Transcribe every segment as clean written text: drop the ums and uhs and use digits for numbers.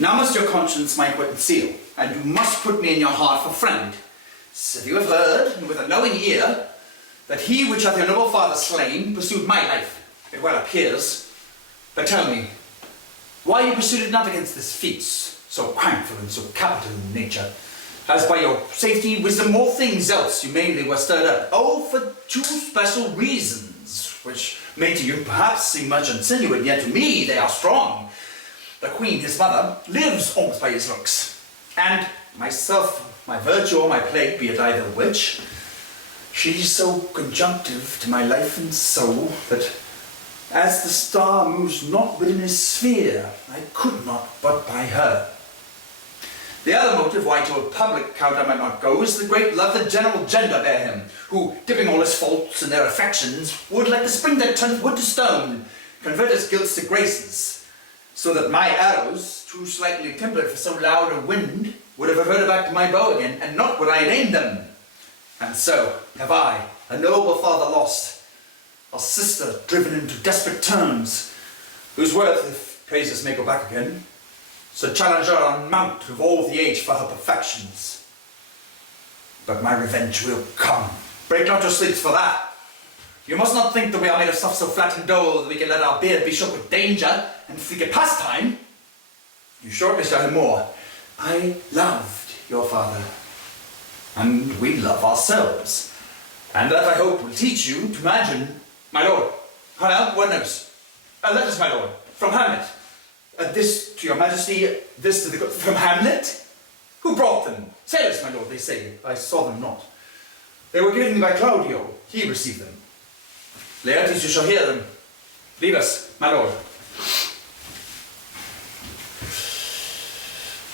Now must your conscience my quit and seal, and you must put me in your heart for friend. If you have heard, and with a knowing ear, that he which hath your noble father slain pursued my life, it well appears. But tell me, why you pursued it not against this feat, so crankful and so capital in nature, as by your safety, wisdom, all things else you mainly were stirred up. Oh, for two special reasons, which may to you perhaps seem much insinuate, yet to me they are strong. The queen, his mother, lives almost by his looks, and myself, my virtue or my plague, be it either which, she's so conjunctive to my life and soul, that as the star moves not within his sphere, I could not but by her. The other motive why to a public account I might not go is the great love that general gender bear him, who, dipping all his faults in their affections, would, like the spring that turneth wood to stone, convert his guilts to graces, so that my arrows, too slightly tempered for so loud a wind, would have reverted back to my bow again, and not would I had aimed them. And so have I, a noble father lost, a sister driven into desperate terms, whose worth, if praises may go back again, should challenge her on mount of all the age for her perfections. But my revenge will come. Break not your sleeps for that. You must not think that we are made of stuff so flat and dull that we can let our beard be shook with danger and seek a pastime. You shortly shall hear more. I loved your father, and we love ourselves, and that I hope will teach you to imagine, my lord. Now, what knows? Letters, my lord, from Hamlet. This to your majesty, this to the from Hamlet? Who brought them? Sailors, my lord, they say. I saw them not. They were given me by Claudio. He received them. Laertes, you shall hear them. Leave us, my lord.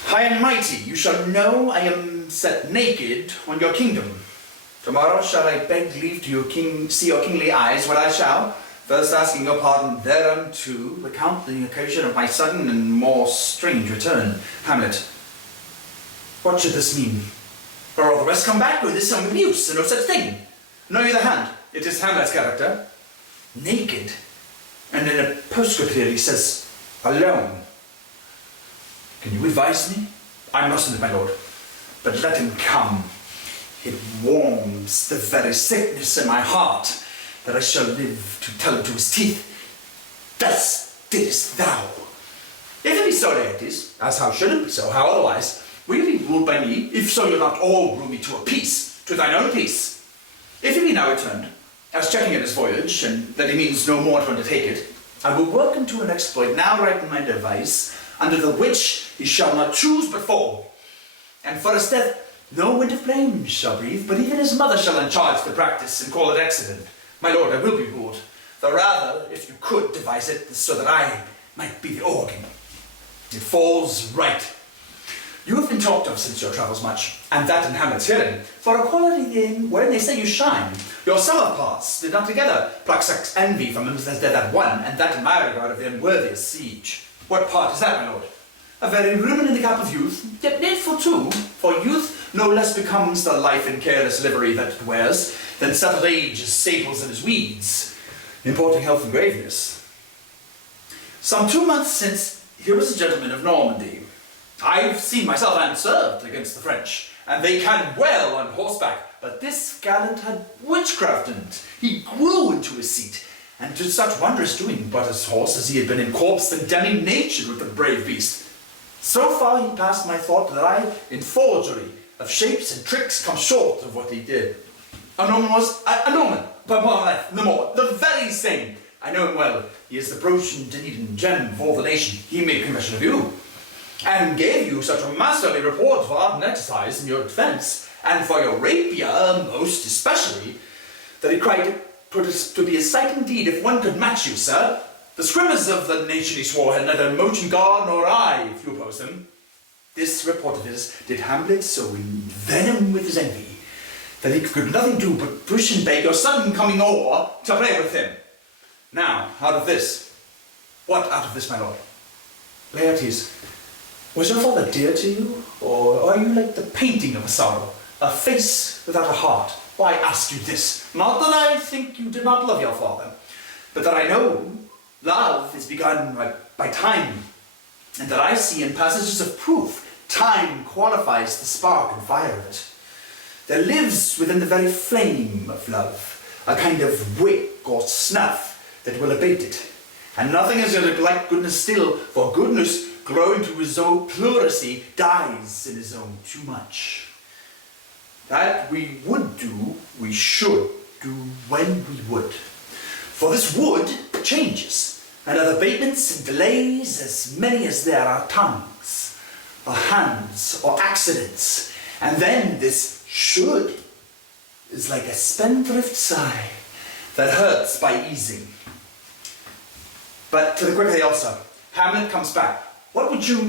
High and mighty, you shall know I am set naked on your kingdom. Tomorrow shall I beg leave to your see your kingly eyes, what I shall, first asking your pardon thereunto, recount the occasion of my sudden and more strange return. Hamlet, what should this mean? Or all the rest come back with this some abuse, and no such thing. Know you the hand? It is Hamlet's character. Naked, and in a postscript here he says, alone. Can you advise me? I mustn't, my lord, but let him come. It warms the very sickness in my heart that I shall live to tell it to his teeth. Thus didst thou. If it be so, Laertes, as how should it be so, how otherwise, will you be ruled by me, if so you'll not all rule me to a peace, to thine own peace? If he be now returned, as checking at his voyage, and that he means no more to undertake it, I will work him to an exploit now right in my device, under the which he shall not choose but fall. And for his death, no wind of blame shall breathe, but even his mother shall uncharge the practice and call it accident. My lord, I will be ruled, the rather, if you could devise it, so that I might be the organ. It falls right. You have been talked of since your travels much, and that in Hamlet's hearing, for a quality in wherein they say you shine. Your summer parts did not together pluck such envy from him as there that one, and that in my regard of the unworthiest siege. What part is that, my lord? A very ribbon in the cap of youth, yet needful too, for youth no less becomes the life and careless livery that it wears, than settled age's staples and his weeds, importing health and graveness. Some 2 months since, here was a gentleman of Normandy. I've seen myself and served against the French, and they can well on horseback, but this gallant had witchcraft in it. He grew into his seat, and did such wondrous doing but his horse as he had been in corpse condemning nature with the brave beast. So far he passed my thought that I, in forgery of shapes and tricks, come short of what he did. A Norman was a Norman, but no more, the very same. I know him well. He is the brooch and Dunedin gem of all the nation. He made confession of you, and gave you such a masterly report for art and exercise in your defence, and for your rapier most especially, that he cried to be a sight indeed if one could match you, sir. The scrimmers of the nation he swore had neither motion guard nor eye, if you oppose them. This report of his did Hamlet so envenom with his envy, that he could nothing do but push and beg your sudden coming o'er to play with him. Now, out of this. What out of this, my lord? Laertes, was your father dear to you, or are you like the painting of a sorrow, a face without a heart? Why ask you this? Not that I think you did not love your father, but that I know love is begun by time. and that I see in passages of proof time qualifies the spark and fire of it. There lives within the very flame of love a kind of wick or snuff that will abate it. And nothing is like goodness still, for goodness growing to his own pleurisy dies in his own too much. That we would do, we should do when we would. For this would changes, and are abatements and delays as many as there are tongues, or hands, or accidents. And then this should is like a spendthrift sigh that hurts by easing. But to the quick of the ulcer, Hamlet comes back. What would you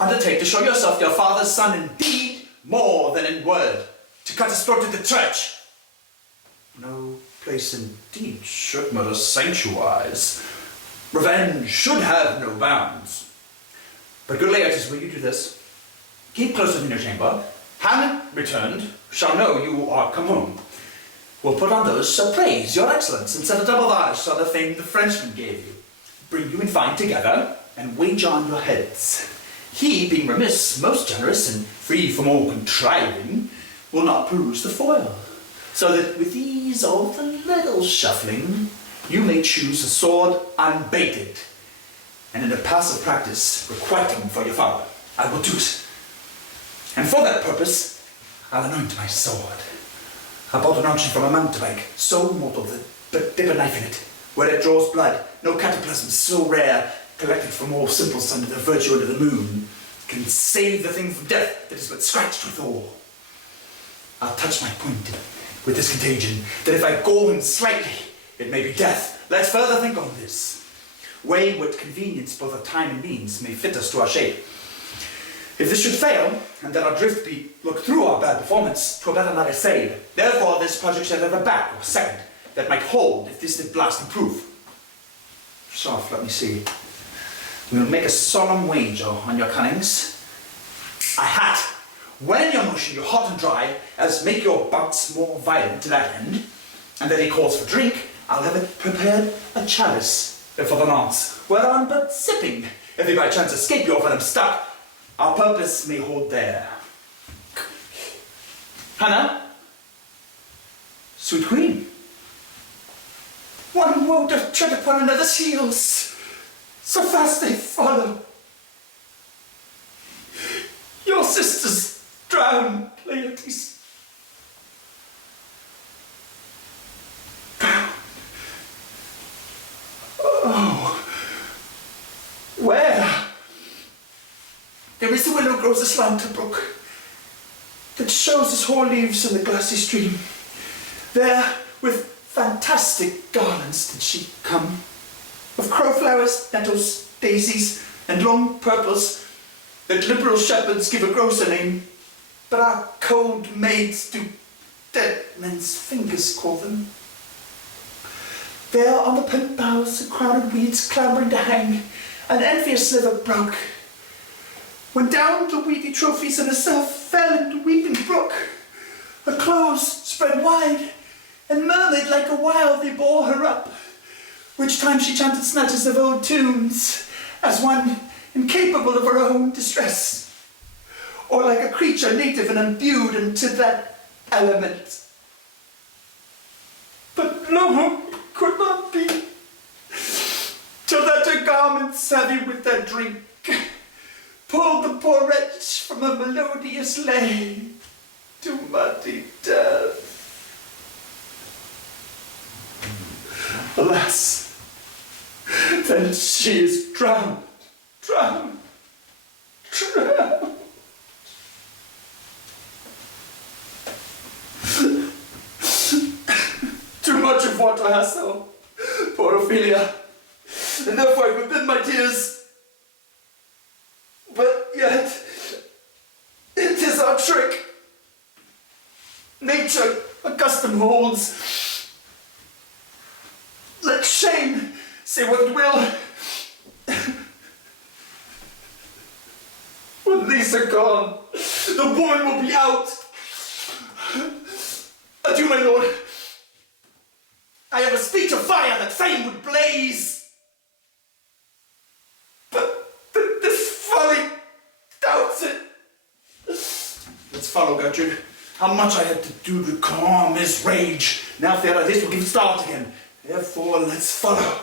undertake to show yourself your father's son in deed more than in word? To cut his throat to the church? No place indeed should murder sanctuaries. Revenge should have no bounds. But good Laertes, will you do this? Keep close within your chamber. Hamlet returned, shall know you are come home. Will put on those shall praise your excellence, and set a double varnish on the fame the Frenchman gave you. Bring you in fine together, and wager on your heads. He, being remiss, most generous, and free from all contriving, will not peruse the foil, so that with ease of a little shuffling, you may choose a sword unbaited, and in a passive practice requiting for your father. I will do it. And for that purpose, I'll anoint my sword. I bought an auction from a mountebank, so mortal that but dip a knife in it, where it draws blood. No cataplasm so rare, collected from all simples under the virtue under the moon, can save the thing from death that is but scratched withal. I'll touch my point with this contagion, that if I gore him slightly, it may be death. Let's further think on this. Weigh what convenience both of time and means may fit us to our shape. If this should fail, and that our drift be look through our bad performance, 'twere better not essayed. Therefore this project shall have a back or second, that might hold if this did blast improve. Soft, let me see. We'll make a solemn wager on your cunnings. A hat. When in your motion you're hot and dry, as make your bouts more violent to that end, and that he calls for drink, I'll have it prepared a chalice for the nonce, whereon but sipping, if he by chance escape your venom stuck, our purpose may hold there. Hannah, sweet queen, one woe doth tread upon another's heels, so fast they follow. Your sisters drown, Laertes. Drown. Oh, where? There is the willow grows aslant a brook that shows its hoar leaves in the glassy stream. There, with fantastic garlands did she come, of crowflowers, nettles, daisies, and long purples, that liberal shepherds give a grosser name, but our cold maids do dead men's fingers call them. There on the pent boughs the crowned weeds clambering to hang, an envious sliver broke, when down the weedy trophies in a self fell in the weeping brook. Her clothes spread wide, and murmured like a while they bore her up, which time she chanted snatches of old tunes, as one incapable of her own distress, or like a creature native and imbued into that element. But no, it could not be, till that her garments heavy with their drink pulled the poor wretch from a melodious lay to muddy death. Alas, then she is drowned, drowned, drowned. Too much of water hast thou, poor Ophelia, and therefore I forbid my tears. But yet, it is our trick. Nature accustomed holds. Let shame say what it will. When these are gone, the woman will be out. Adieu, my lord. I have a speech of fire that fain would blaze. But this fire let's follow, Gertrude. How much I had to do to calm his rage. Now, Theodore, this will give it start again. Therefore, let's follow.